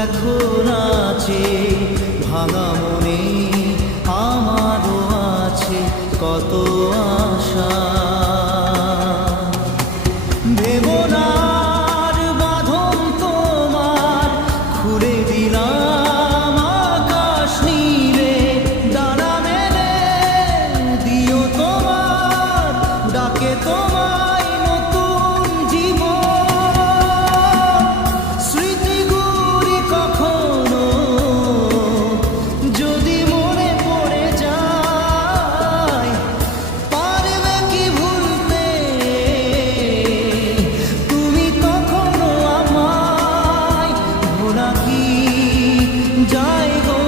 দেখো নাচে ভাঙা মনে আমারও আছে কত আশা। ভেবনার বাঁধন তোমার খুলে দিলাম আকাশ নীলে, ডানা মেলে দিও তোমার ডাকে তোমায় নতুন জীবন। স্মৃতিগুলি কখনো যদি মনে পড়ে যায়, পারবে কি ভুলতে তুমি তখনো আমায়? ভোলা কি যায় গো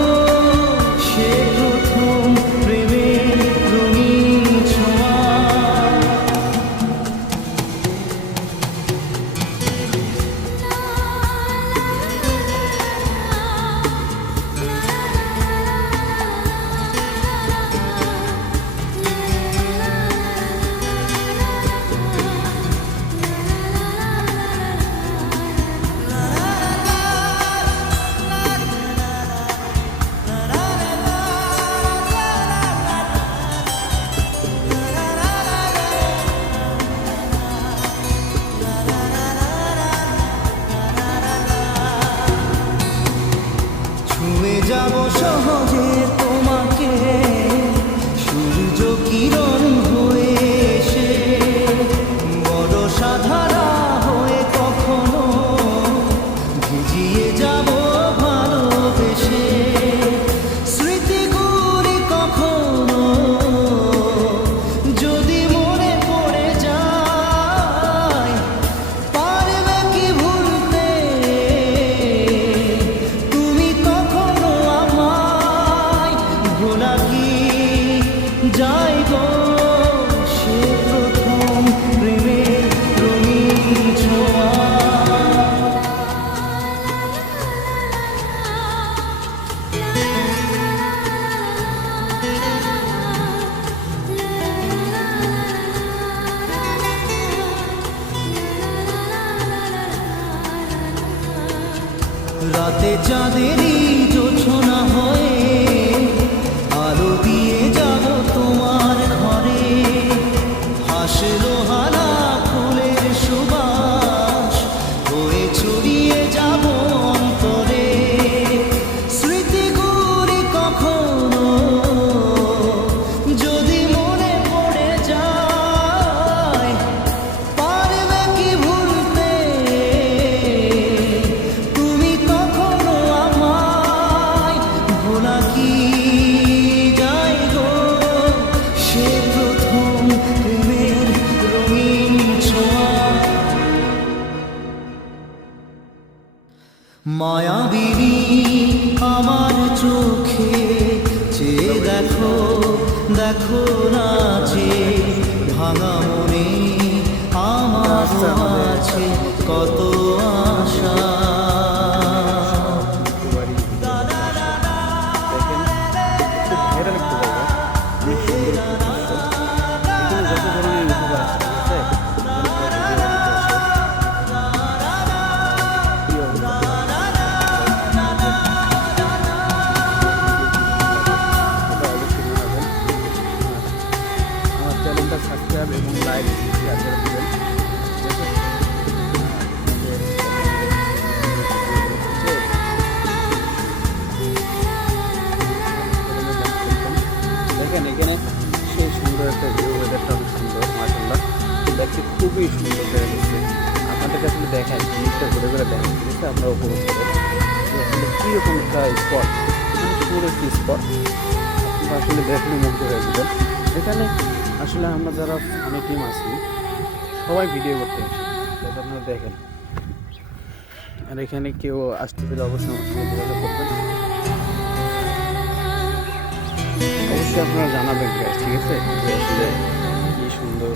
সে প্রথম প্রেমের রঙিন ছোঁয়া। ছুঁয়ে যাব সহজে তোমাকে সূর্য কিরণ হয়ে এসে, বড় সাধারা হয়ে কখনো ভিজিয়ে যাব ভালোবেসে। স্মৃতিগুলি কখনো যদি মনে পড়ে যায়, পারবে কি ভুলতে তুমি তখনো আমায়? ভোলা কি যায় গো সে প্রথম প্রেমের রঙিন ছোঁয়া। রাতে চাঁদেরই জোছনা হয়ে আলো দিয়ে যাব তোমার ঘরে। হাসলো হারা ফুলের সুবাস হয়ে ছড়িয়ে যাব অন্তরে। স্মৃতিগুলি কখনো যদি মনে পড়ে যায়, পারবে কি ভুলতে তুমি তখনো আমায়? ভোলা কি যায় গো সে প্রথম প্রেমের রঙিন ছোঁয়া। মায়াবিনী আমার চোখে চেয়ে দেখো, দেখো নাচে ভাঙা মনে আমারও আছে কত আশা। সাবস্ক্রাইব এবং লাইক শেয়ার করে দেবেন। দেখেন এখানে সেই সুন্দর একটা ভিউ, ওয়েদারটা অনেক সুন্দর মাশাআল্লাহ, দেখতে খুবই সুন্দর জায়গা হচ্ছে। আপনাদেরকে আসলে দেখাই জিনিসটা ঘুরে ঘুরে দেখাই, জিনিসটা আমরা উপভোগ করি যে আসলে কীরকম একটা স্পট, মানে সুন্দর একটি স্পট। আপনারা আসলে দেখলে মুগ্ধ হয়ে যাবেন। এখানে আসলে আমরা যারা অনেক টিম আছি সবাই ভিডিও করতে আসি, যাতে আপনারা দেখেন। আর এখানে কেউ আসতে পেলে অবশ্যই আমার সঙ্গে যোগাযোগ করবেন, অবশ্যই আপনারা জানাবেন গাইস, ঠিক আছে? যে আসলে কী সুন্দর